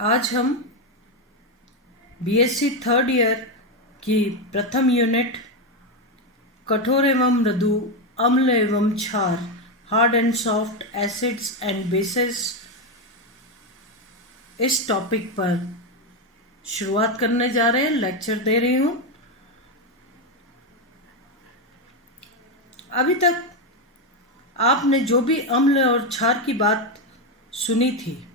आज हम BSc third year की प्रथम यूनिट कठोर एवं मृदु, अम्ल एवं क्षार, hard and soft, acids and bases, इस टॉपिक पर शुरुआत करने जा रहे हैं। लेक्चर दे रही हूं। अभी तक आपने जो भी अम्ल और क्षार की बात सुनी थी,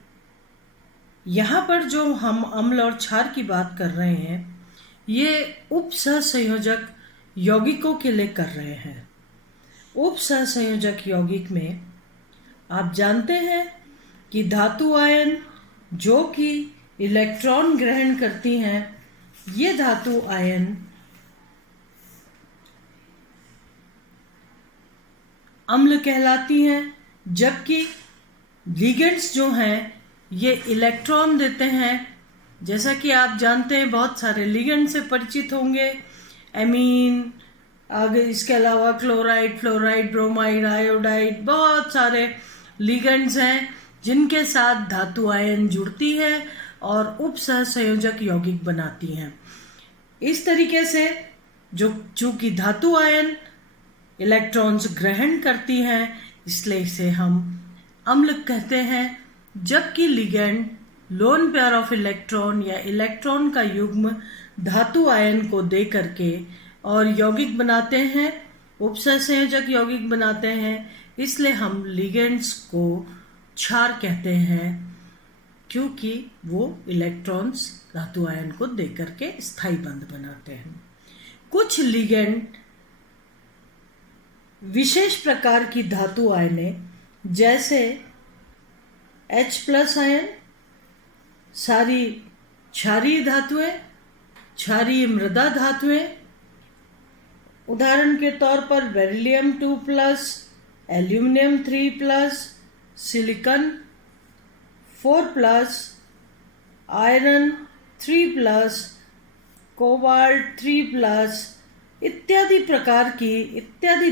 यहाँ पर जो हम अम्ल और क्षार की बात कर रहे हैं, ये उप सहसंयोजक यौगिकों के लिए कर रहे हैं। उप सहसंयोजक यौगिक में आप जानते हैं कि धातु आयन जो कि इलेक्ट्रॉन ग्रहण करती हैं, ये धातु आयन अम्ल कहलाती हैं, जबकि लिगेंड्स जो हैं ये इलेक्ट्रॉन देते हैं। जैसा कि आप जानते हैं, बहुत सारे लिगेंड से परिचित होंगे, एमीन, आगे इसके अलावा क्लोराइड, फ्लोराइड, ब्रोमाइड, आयोडाइड, बहुत सारे लिगेंड्स हैं जिनके साथ धातु आयन जुड़ती है और उप सहसंयोजक यौगिक बनाती हैं। इस तरीके से चूंकि धातु आयन इलेक्ट्रॉन्स ग्रहण करती हैं, इसलिए इसे हम अम्ल कहते हैं, जबकि ligand lone pair of electron या इलेक्ट्रॉन का युग्म धातु आयन को दे करके और यौगिक बनाते हैं, उपसहसंयोजक यौगिक बनाते हैं। इसलिए हम लिगेंड्स को क्षार कहते हैं, क्योंकि वो इलेक्ट्रॉन्स धातु आयन को दे करके स्थायी बंध बनाते हैं। कुछ लिगेंड विशेष प्रकार की धातु आयनें, जैसे H+ आयन, सारी क्षारीय धातुएं, क्षारीय मृदा धातुएं, उदाहरण के तौर पर beryllium 2+, aluminium 3+, silicon 4+, iron 3+, cobalt 3+, इत्यादि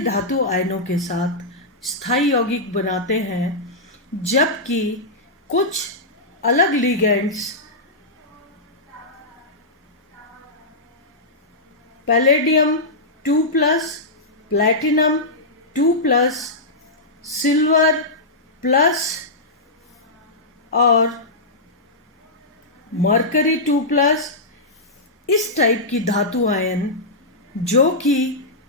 धातु आयनों के साथ स्थायी यौगिक बनाते हैं, जबकि कुछ अलग ligands palladium 2+, platinum 2+, silver plus और मरकरी 2+, इस टाइप की धातु आयन जो कि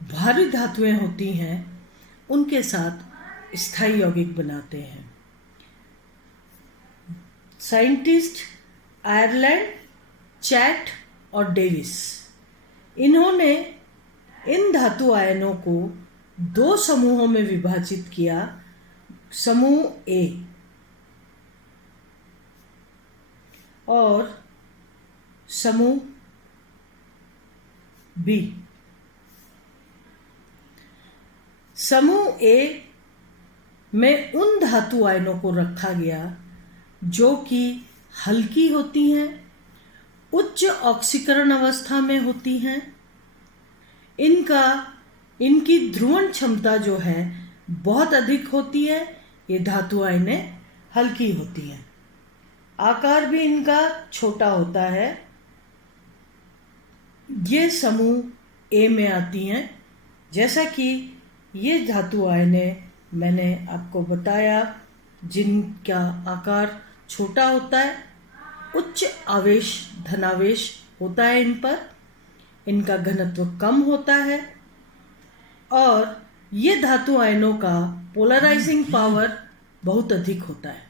भारी धातुएं होती हैं, उनके साथ स्थायी यौगिक बनाते हैं। साइंटिस्ट आयरलैंड, चैट और डेविस, इन्होंने इन धातु आयनों को दो समूहों में विभाजित किया, समूह ए और समूह बी। समूह ए में उन धातु आयनों को रखा गया जो कि हल्की होती हैं, उच्च ऑक्सीकरण अवस्था में होती हैं, इनकी ध्रुवण क्षमता जो है बहुत अधिक होती है। ये धातु आयनें हल्की होती हैं, आकार भी इनका छोटा होता है। ये समूह ए में आती हैं। जैसा कि ये धातु आयनें मैंने आपको बताया, जिनका आकार छोटा होता है, उच्च आवेश धनावेश होता है इन पर, इनका घनत्व कम होता है और ये धातु आयनों का पोलराइजिंग पावर बहुत अधिक होता है।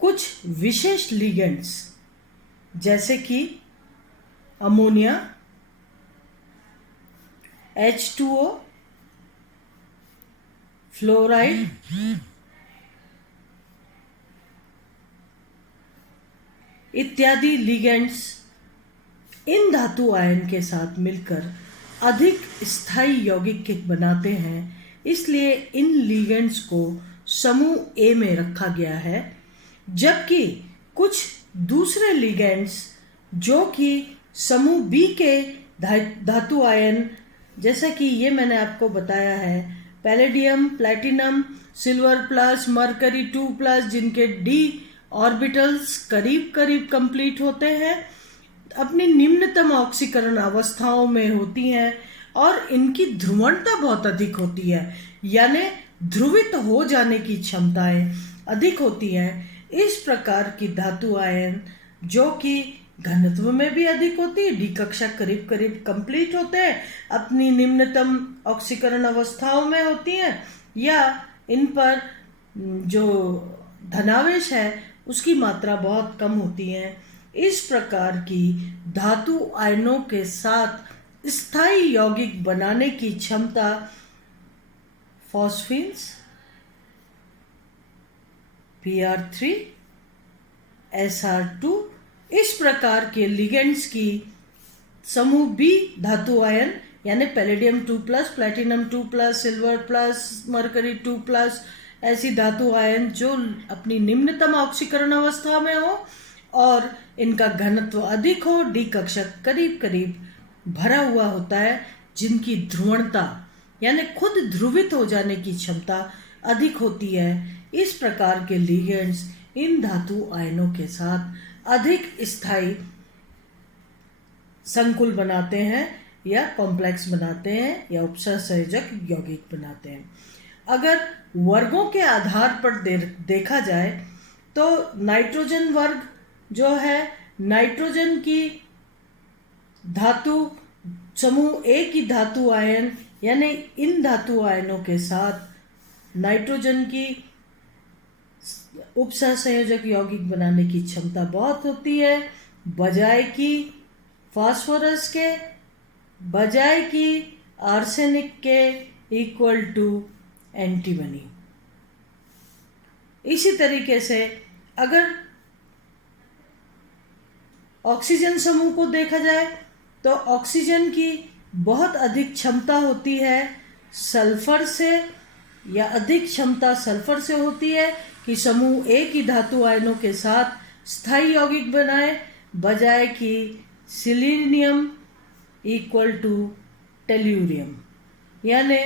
कुछ विशेष लिगेंड्स, जैसे कि अमोनिया, H2O, फ्लोराइड, इत्यादि लिगेंड्स इन धातु आयन के साथ मिलकर अधिक स्थायी यौगिक बनाते हैं। इसलिए इन लिगेंड्स को समूह ए में रखा गया है, जबकि कुछ दूसरे लिगेंड्स जो कि समूह बी के धातु आयन जैसा कि ये मैंने आपको बताया है, palladium, platinum, silver plus, mercury 2+, जिनके डी ऑर्बिटल्स करीब करीब कंप्लीट होते हैं, अपनी निम्नतम ऑक्सीकरण अवस्थाओं में होती हैं और इनकी ध्रुवणता बहुत अधिक होती है, यानी ध्रुवित हो जाने की क्षमताएं अधिक होती हैं। इस प्रकार की धातु आयन जो कि घनत्व में भी अधिक होती है, डी कक्षा करीब करीब कंप्लीट होते हैं, अपनी निम्नतम ऑक्सीकरण अवस्थाओं में होती हैं, या इन पर जो धनावेश है उसकी मात्रा बहुत कम होती है। इस प्रकार की धातु आयनों के साथ स्थायी यौगिक बनाने की क्षमता फॉस्फीन्स, Pr3, Sr2, इस प्रकार के लिगेंड्स की समूह बी धातु आयन यानी palladium 2+, platinum 2+, silver plus, mercury 2+, ऐसी धातु आयन जो अपनी निम्नतम ऑक्सीकरण अवस्था में हो और इनका घनत्व अधिक हो, डी कक्षक करीब करीब भरा हुआ होता है, जिनकी ध्रुवणता यानी खुद ध्रुवित हो जाने की क्षमता अधिक होती है। इस प्रकार के लिगेंड्स इन धातु आयनों के साथ अधिक स्थायी संकुल बनाते हैं या कॉम्प्लेक्स बनाते हैं या उपसहसंयोजक यौगिक बनाते हैं। अगर वर्गों के आधार पर देखा जाए तो नाइट्रोजन वर्ग जो है, नाइट्रोजन की धातु समूह ए की धातु आयन यानी इन धातु आयनों के साथ नाइट्रोजन की उपसहसंयोजक यौगिक बनाने की क्षमता बहुत होती है, बजाय कि फास्फोरस के, बजाय कि आर्सेनिक के इक्वल टू एंटीमनी। इसी तरीके से अगर ऑक्सीजन समूह को देखा जाए तो ऑक्सीजन की बहुत अधिक क्षमता होती है सल्फर से, या अधिक क्षमता सल्फर से होती है कि समूह ए की धातु आयनों के साथ स्थायी यौगिक बनाए, बजाय कि सिलीनियम इक्वल टू टेल्यूरियम। यानी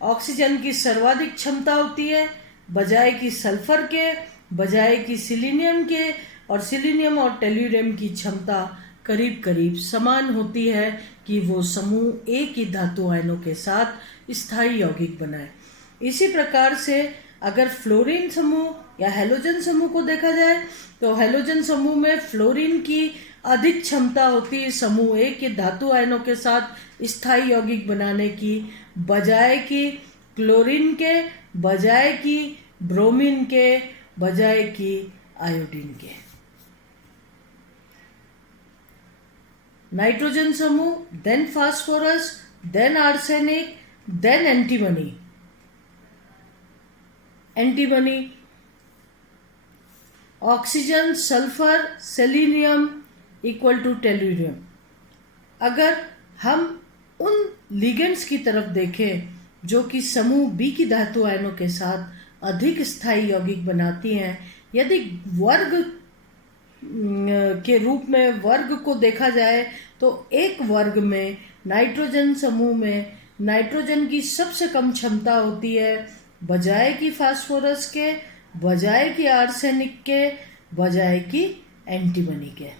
ऑक्सीजन की सर्वाधिक क्षमता होती है बजाय कि सल्फर के, बजाय कि सिलीनियम के, और सिलीनियम और टेल्यूरियम की क्षमता करीब करीब समान होती है कि वो समूह ए की धातु आयनों के साथ स्थायी यौगिक बनाए। इसी प्रकार से अगर फ्लोरीन समूह या हैलोजन समूह को देखा जाए तो हैलोजन समूह में फ्लोरीन की अधिक क्षमता होती है समूह ए के धातु आयनों के साथ स्थायी यौगिक बनाने की, बजाय कि क्लोरीन के, बजाय कि ब्रोमीन के, बजाय कि आयोडीन के। नाइट्रोजन समूह, then phosphorus, then arsenic, then antimony. Antimony oxygen, sulphur, selenium equal to tellurium. अगर हम उन लिगेंड्स की तरफ देखें जो कि समूह बी की धातु आयनों के साथ अधिक स्थायी यौगिक बनाती हैं, यदि वर्ग के रूप में वर्ग को देखा जाए तो एक वर्ग में नाइट्रोजन समूह में नाइट्रोजन की सबसे कम क्षमता होती है, बजाय कि फास्फोरस के, बजाय कि आर्सेनिक के, बजाय कि एंटीमनी के।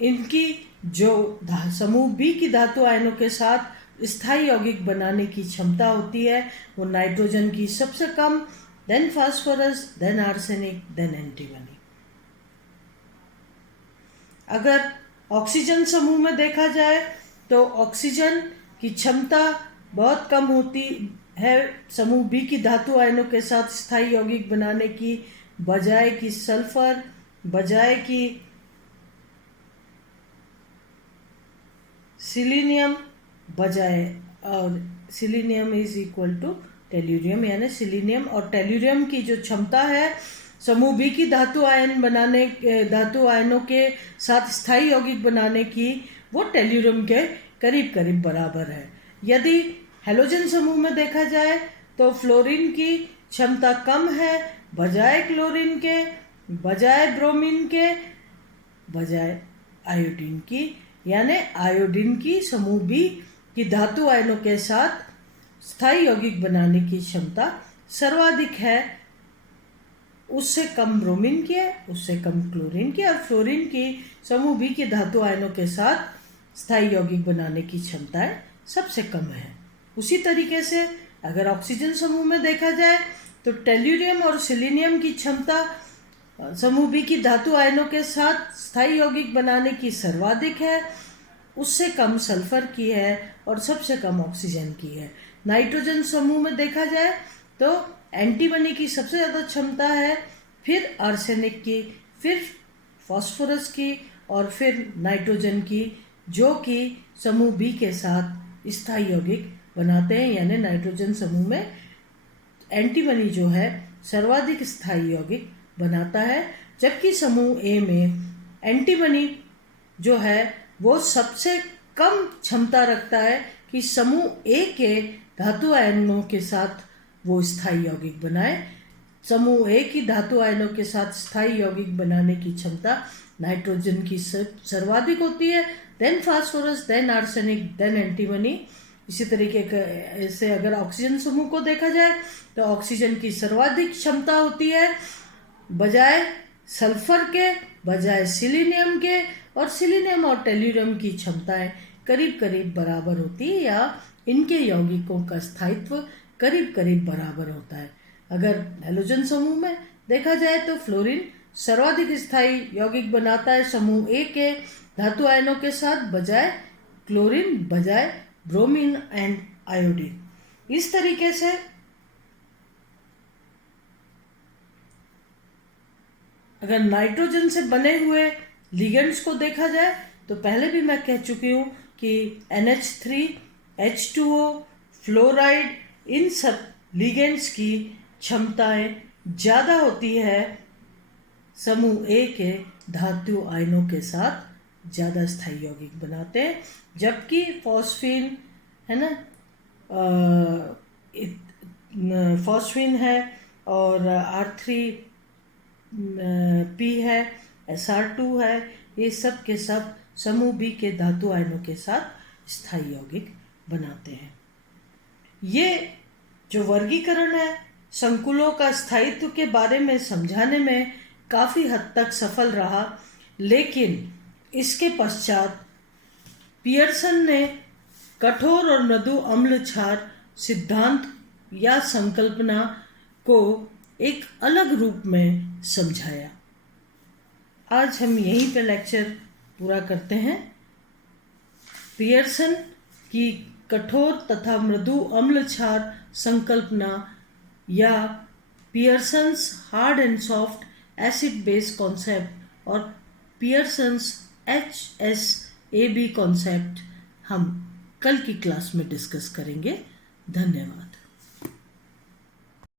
इनकी जो समूह बी की धातु आयनों के साथ स्थायी यौगिक बनाने की क्षमता होती है वो नाइट्रोजन की सबसे कम, then phosphorus, then arsenic, then antimony. अगर ऑक्सीजन समूह में देखा जाए तो ऑक्सीजन की क्षमता बहुत कम होती है समूह बी की धातु आयनों के साथ स्थायी यौगिक बनाने की, बजाय कि सल्फर, बजाय कि सिलीनियम, बजाय, और selenium is equal to tellurium. यानी सिलीनियम और टेल्यूरियम की जो क्षमता है समूह बी की धातु आयनों के साथ स्थायी यौगिक बनाने की, वो टेल्यूरियम के करीब करीब बराबर है। यदि हैलोजन समूह में देखा जाए तो फ्लोरीन की क्षमता कम है बजाय क्लोरीन के, बजाय ब्रोमीन के, बजाय आयोडीन की। यानी आयोडीन की समूह बी की धातु आयनों के साथ स्थायी यौगिक बनाने की क्षमता सर्वाधिक है। उससे कम ब्रोमीन की है, उससे कम क्लोरीन की, और फ्लोरीन की समूह बी के धातु आयनों के साथ स्थायी यौगिक बनाने की क्षमताएं सबसे कम है। उसी तरीके से अगर ऑक्सीजन समूह में देखा जाए तो टेल्यूरियम और सिलीनियम की क्षमता समूह बी की धातु आयनों के साथ स्थायी यौगिक बनाने की सर्वाधिक है, उससे कम सल्फर की है और सबसे कम ऑक्सीजन की है। नाइट्रोजन समूह में देखा जाए तो एंटीमनी की सबसे ज़्यादा क्षमता है, फिर आर्सेनिक की, फिर फास्फोरस की और फिर नाइट्रोजन की, जो कि समूह बी के साथ स्थायी यौगिक बनाते हैं। यानी नाइट्रोजन समूह में एंटीमनी जो है सर्वाधिक स्थायी यौगिक बनाता है, जबकि समूह ए में एंटीमनी जो है वो सबसे कम क्षमता रखता है कि समूह ए के धातु आयनों के साथ वो स्थायी यौगिक बनाए। समूह ए की धातु आयनों के साथ स्थायी यौगिक बनाने की क्षमता नाइट्रोजन की सर्वाधिक होती है, then phosphorus, then arsenic, then antimony. इसी तरीके से अगर ऑक्सीजन समूह को देखा जाए तो ऑक्सीजन की सर्वाधिक क्षमता होती है बजाय सल्फर के, बजाय सिलीनियम के, और सिलीनियम और टेल्यूरियम की क्षमताएं करीब करीब बराबर होती है, या इनके यौगिकों का स्थायित्व करीब करीब बराबर होता है। अगर हैलोजन समूह में देखा जाए तो फ्लोरीन सर्वाधिक स्थायी यौगिक बनाता है समूह ए के धातु आयनों के साथ, बजाय क्लोरीन, बजाय ब्रोमीन एंड आयोडीन। इस तरीके से अगर नाइट्रोजन से बने हुए लिगेंड्स को देखा जाए तो पहले भी मैं कह चुकी हूँ कि NH3, H2O, फ्लोराइड, इन सब लिगेंड्स की क्षमताएं ज़्यादा होती है समूह ए के धातु आयनों के साथ, ज़्यादा स्थायी यौगिक बनाते हैं, जबकि फॉस्फीन है ना, फॉस्फीन है और R3P है, SR2 है, ये सब के सब समूह बी के धातु आयनों के साथ स्थायी यौगिक बनाते हैं। ये जो वर्गीकरण है संकुलों का स्थायित्व के बारे में समझाने में काफ़ी हद तक सफल रहा, लेकिन इसके पश्चात पियर्सन ने कठोर और मृदु अम्ल क्षार सिद्धांत या संकल्पना को एक अलग रूप में समझाया। आज हम यहीं पे लेक्चर पूरा करते हैं। पियर्सन की कठोर तथा मृदु अम्ल क्षार संकल्पना या Pearson's hard and soft acid base concept और पियर्सन्स HSAB कॉन्सेप्ट हम कल की क्लास में डिस्कस करेंगे। धन्यवाद।